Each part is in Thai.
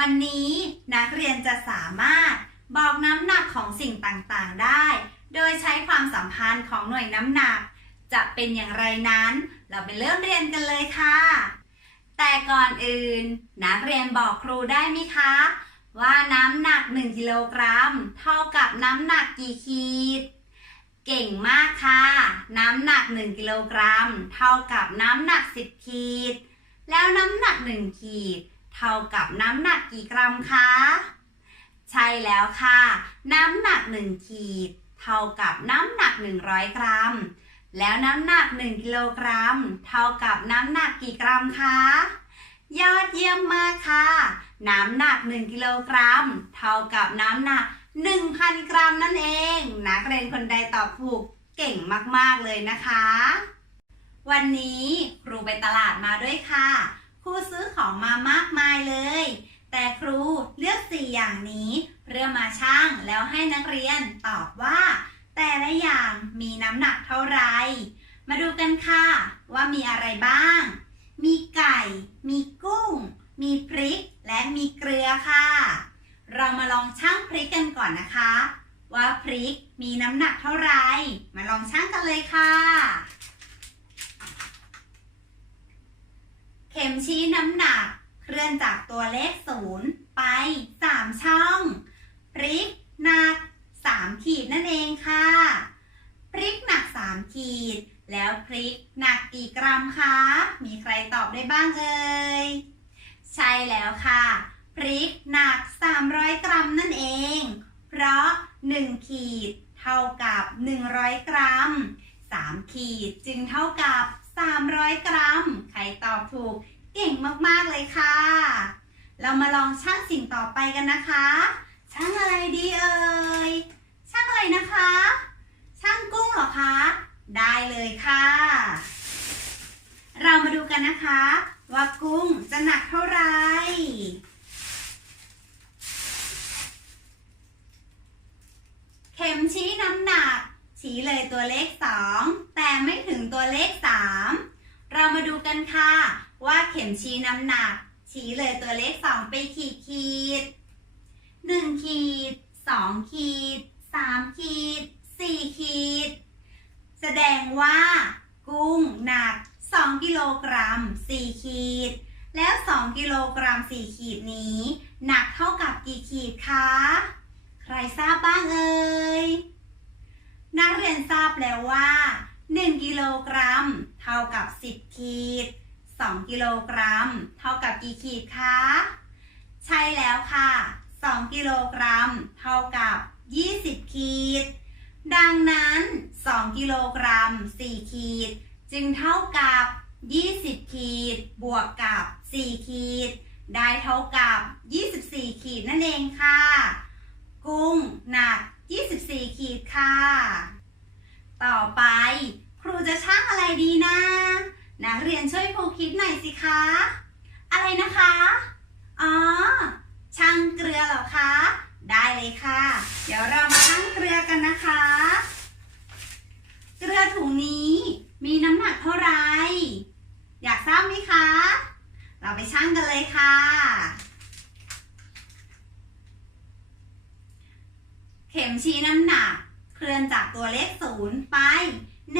วันนี้นักเรียนจะสามารถบอกน้ำหนักของสิ่งต่างๆได้ โดยใช้ความสัมพันธ์ของหน่วยน้ำหนัก จะเป็นอย่างไรนั้น เราไปเริ่มเรียนกันเลยค่ะ แต่ก่อนอื่น นักเรียนบอกครูได้ไหมคะ ว่าน้ำหนัก 1กิโลกรัมเท่ากับน้ำหนักกี่ขีด เก่งมากค่ะ น้ำหนัก 1กิโลกรัมเท่ากับน้ำหนัก 10 ขีด แล้วน้ำหนัก 1 ขีด เท่ากับน้ำหนักกี่กรัมคะ ใช่แล้วค่ะ น้ำหนัก 1 ขีด เท่ากับน้ำหนัก 100 กรัม แล้วน้ำหนัก 1 กิโลกรัม เท่ากับน้ำหนักกี่กรัมคะ ยอดเยี่ยมมากค่ะ น้ำหนัก 1 กิโลกรัม เท่ากับน้ำหนัก 1,000 กรัมนั่นเอง นักเรียนคนใดตอบถูกเก่งมาก ๆ เลยนะคะ วันนี้ครูไปตลาดมาด้วยค่ะ ครูซื้อของมามากมายเลย แต่ครูเลือกสี่อย่างนี้เพื่อมาช่างแล้วให้นักเรียนตอบว่า แต่ละอย่างมีน้ำหนักเท่าไหร่มาดูกันค่ะ ว่ามีอะไรบ้าง มีไก่ มีกุ้ง มีพริก และมีเกลือค่ะ เรามาลองชั่งพริกกันก่อนนะคะ ว่าพริกมีน้ำหนักเท่าไหร่ มาลองชั่งกันเลยค่ะ เข็มชี้น้ำหนัก เคลื่อนจากตัวเลขศูนย์ไป3ช่อง พริกหนัก3ขีดนั่นเองค่ะ พริกหนัก3ขีด แล้วพริกหนักกี่กรัมคะ มีใครตอบได้บ้างเอ่ย ใช่แล้วค่ะ พริกหนัก 300 กรัมนั่นเอง เพราะ 1 ขีดเท่ากับ 100 กรัม 3 ขีดจึงเท่ากับ 300 กรัม ใครตอบถูกเก่งมากๆเลยค่ะ เรามาลองช่างสิ่งต่อไปกันนะคะ ช่างอะไรดีเอ่ย ช่างอะไรนะคะ ช่างกุ้งเหรอคะ ได้เลยค่ะ เรามาดูกันนะคะ ว่ากุ้งจะหนักเท่าไหร่ เข็มชี้น้ำหนัก ชี้เลยตัวเลข 2 แต่ไม่ถึงตัวเลข 3 เรามาดูกันค่ะ ว่าเข็มชี้น้ำหนัก ชี้เลยตัวเลข 2 ไปขีดขีด1ขีด2ขีด3ขีด4ขีด แสดงว่า กุ้งหนัก 2 กิโลกรัม 4 ขีด แล้ว 2 กิโลกรัม 4 ขีดนี้ หนักเท่ากับกี่ขีดคะ ใครทราบบ้างเอ่ย นักเรียนทราบแล้วว่า 1 กิโลกรัม เท่ากับ 10 ขีด 2 กิโลกรัม เท่ากับกี่ขีดคะ ใช่แล้วค่ะ 2 กิโลกรัม เท่ากับ 20 ขีด ดังนั้น 2 กิโลกรัม 4 ขีด จึงเท่ากับ 20 ขีด บวกกับ 4 ขีด ได้เท่ากับ 24 ขีดนั่นเองค่ะ กุ้งหนัก 24 ขีดค่ะ ต่อไปครูจะช่างอะไรดีนะ นักเรียนช่วยครูคิดหน่อยสิคะ อะไรนะคะ อ๋อ ช่างเกลือเหรอคะ ได้เลยค่ะ เดี๋ยวเรามาช่างเกลือกันนะคะ เกลือถุงนี้มีน้ำหนักเท่าไหร่ อยากทราบไหมคะ เราไปช่างกันเลยค่ะ เข็มชี้น้ำหนัก เคลื่อนจากตัวเลขศูนย์ไป 1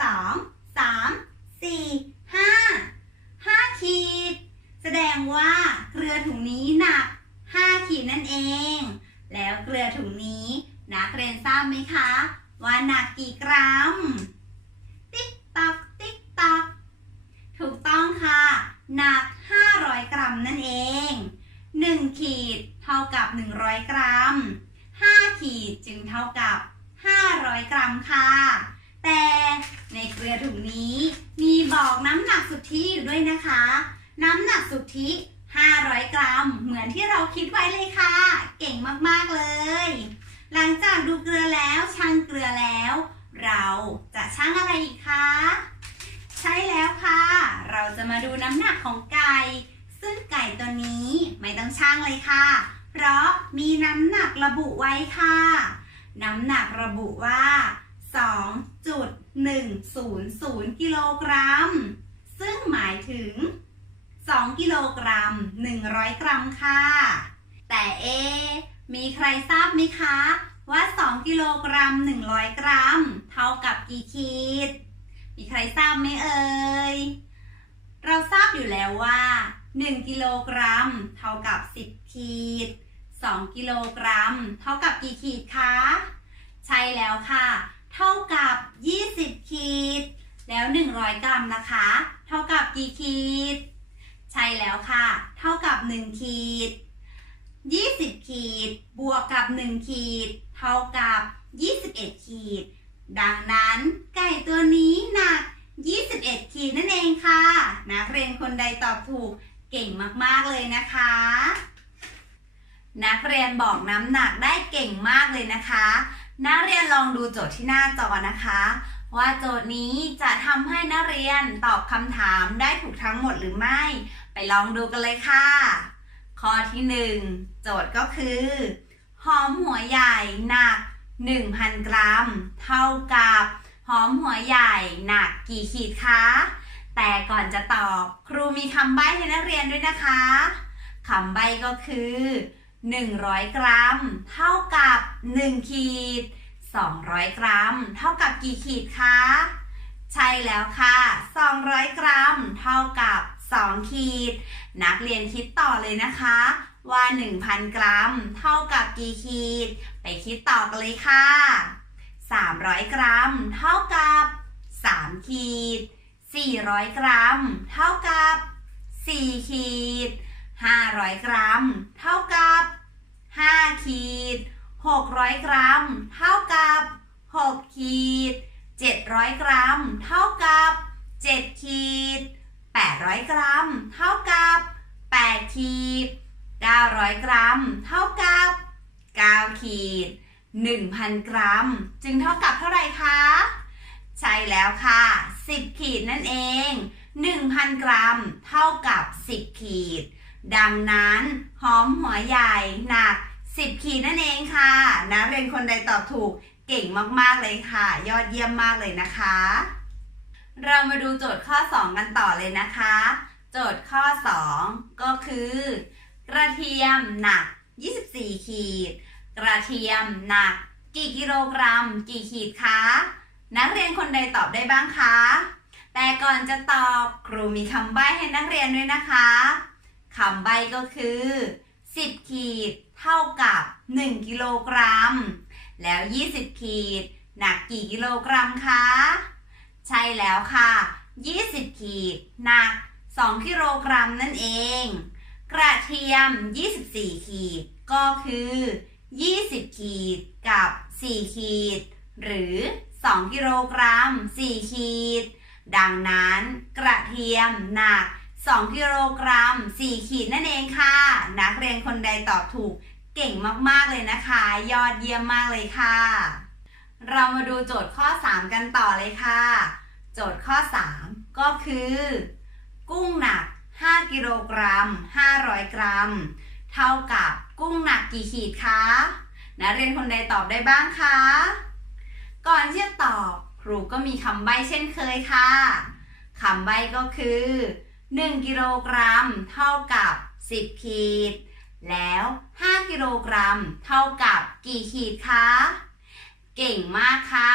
2 3 4 5 5 ขีด แสดงว่าเก ลือถุงนี้หนัก 5 ขีดนั่นเอง แล้วเกลือถุงนี้นักเรียนทราบไหมคะ ว่าหนักกี่กรัม ติ๊กตอกติ๊กตอกถูกต้องค่ะ หนัก 500 กรัมนั่นเอง 1 ขีดเท่ากับ 100 กรัม 5 ขีดจึงเท่ากับ 500 กรัมค่ะ แต่ในเกลือถุงนี้มีบอกน้ำหนักสุทธิอยู่ด้วยนะคะ น้ำหนักสุทธิ 500 กรัม เหมือนที่เราคิดไว้เลยค่ะ เก่งมากๆเลย หลังจากดูเกลือแล้วชั่งเกลือแล้ว เราจะชั่งอะไรอีกคะใช่แล้วค่ะ เราจะมาดูน้ำหนักของไก่ ซึ่งไก่ตัวนี้ไม่ต้องชั่งเลยค่ะ เพราะมีน้ำหนักระบุไว้ค่ะ น้ำหนักระบุว่า 2.100กิโลกรัม ซึ่งหมายถึง 2 กิโลกรัม 100 กรัมค่ะ แต่เอ มีใครทราบไหมคะ ว่า 2 กิโลกรัม 100 กรัม เท่ากับกี่ขีด มีใครทราบไหมเอ่ย เราทราบอยู่แล้วว่า 1 กิโลกรัม เท่ากับ 10 ขีด 2 กิโลกรัม เท่ากับกี่ขีดคะ ใช่แล้วค่ะ เท่ากับ 20 ขีด แล้ว 100 กรัมนะคะ เท่ากับกี่ขีด ใช่แล้วค่ะ เท่ากับ 1 ขีด 20 ขีด บวกกับ 1 ขีด เท่ากับ 21 ขีด ดังนั้นไก่ตัวนี้หนัก 21 ขีดนั่นเองค่ะ นักเรียนคนใดตอบถูกเก่งมากๆเลยนะคะ นักเรียนบอกน้ำหนักได้เก่งมากเลยนะคะ นักเรียนลองดูโจทย์ที่หน้าจอนะคะ ว่าโจทย์นี้จะทำให้นักเรียนตอบคำถามได้ถูกทั้งหมดหรือไม่ ไปลองดูกันเลยค่ะ ข้อที่ 1 โจทย์ก็คือ หอมหัวใหญ่หนัก 1,000 กรัม เท่ากับ หอมหัวใหญ่หนักกี่ขีดคะ แต่ก่อนจะตอบครูมีคำใบ้ให้นักเรียนด้วยนะคะคำใบ้ก็คือ 100 กรัม เท่ากับ 1 ขีด 200 กรัม เท่ากับกี่ขีดคะ ใช่แล้วค่ะ 200 กรัม เท่ากับ 2 ขีด นักเรียนคิดต่อเลยนะคะ ว่า 1,000 กรัม เท่ากับกี่ขีด ไปคิดต่อกันเลยค่ะ 300 กรัม เท่ากับ 3 ขีด 400 กรัม เท่ากับ 4 ขีด 500 กรัม เท่ากับ 5 ขีด 600 กรัม เท่ากับ 6 ขีด 700 กรัม เท่ากับ 7 ขีด 800 กรัม เท่ากับ 8 ขีด 900 กรัม เท่ากับ 9 ขีด 1,000 กรัม จึงเท่ากับเท่าไหร่คะ ใช่แล้วค่ะ 10 ขีดนั่นเอง 1,000 กรัม เท่ากับ 10 ขีด ดังนั้นหอมหัวใหญ่หนัก 10 ขีดนั่นเองค่ะนักเรียนคนใดตอบถูกเก่งมาก ๆ เลยค่ะ ยอดเยี่ยมมากเลยนะคะ เรามาดูโจทย์ข้อ 2 กันต่อเลยนะคะ โจทย์ข้อ 2 ก็คือกระเทียมหนัก 24 ขีด กระเทียมหนัก กี่กิโลกรัม กี่ขีดคะ นักเรียนคนใดตอบได้บ้างคะ แต่ก่อนจะตอบครูมีคำใบ้ให้นักเรียนด้วยนะคะคำใบ้ก็คือ 10 ขีดเท่ากับ 1 กิโลกรัม แล้ว 20 ขีด หนักกี่กิโลกรัมคะ ใช่แล้วค่ะ 20 ขีด หนัก 2 กิโลกรัมนั่นเอง กระเทียม 24 ขีด ก็คือ 20 ขีดกับ 4 ขีด หรือ 2 กิโลกรัม 4 ขีด ดังนั้น กระเทียมหนัก 2 กิโลกรัม 4 ขีดนั่นเองค่ะ นักเรียนคนใดตอบถูกเก่งมาก ๆ เลยนะคะ ยอดเยี่ยมมากเลยค่ะ เรามาดูโจทย์ข้อ 3 กันต่อเลยค่ะ โจทย์ข้อ 3 ก็คือ กุ้งหนัก 5 กิโลกรัม 500 กรัม เท่ากับกุ้งหนักกี่ขีดคะนักเรียนคนใดตอบได้บ้างคะ ก่อนที่จะตอบครูก็มีคำใบ้เช่นเคยค่ะคำใบ้ก็คือ 1 กิโลกรัม เท่ากับ 10 ขีด แล้ว 5 กิโลกรัม เท่ากับกี่ขีดคะ เก่งมากค่ะ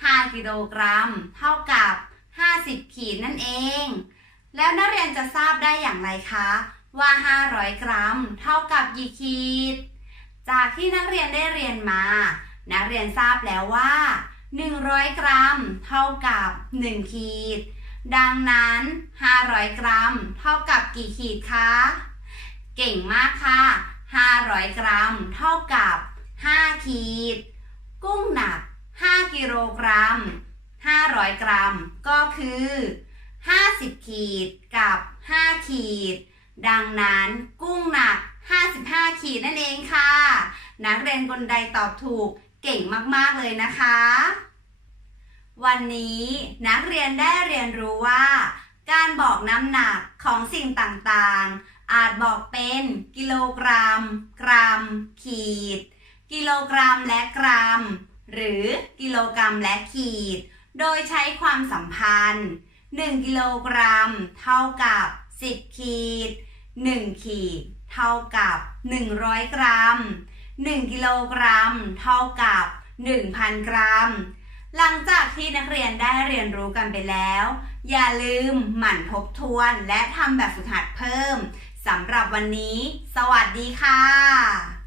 5 กิโลกรัม เท่ากับ 50 ขีดนั่นเอง แล้วนักเรียนจะทราบได้อย่างไรคะ ว่า 500 กรัม เท่ากับกี่ขีด จากที่นักเรียนได้เรียนมา นักเรียนทราบแล้วว่า 100 กรัม เท่ากับ 1 ขีด ดังนั้น 500 กรัม เท่ากับกี่ขีดคะ เก่งมากค่ะ 500 กรัม เท่ากับ 5 ขีด กุ้งหนัก 5 กิโลกรัม 500 กรัม ก็คือ 50 ขีดกับ 5 ขีด ดังนั้นกุ้งหนัก 55 ขีดนั่นเองค่ะ นักเรียนคนใดตอบถูกเก่งมาก ๆ เลยนะคะ วันนี้นักเรียนได้เรียนรู้ว่า การบอกน้ำหนักของสิ่งต่างๆ อาจบอกเป็นกิโลกรัม กรัม ขีด กิโลกรัมและกรัม หรือกิโลกรัมและขีด โดยใช้ความสัมพันธ์ 1 กิโลกรัม เท่ากับ 10 ขีด 1 ขีด เท่ากับ 100 กรัม 1 กิโลกรัม เท่ากับ 1,000 กรัม หลังจากที่นักเรียนได้เรียนรู้กันไปแล้ว อย่าลืมหมั่นทบทวนและทำแบบฝึกหัดเพิ่มสำหรับวันนี้ สวัสดีค่ะ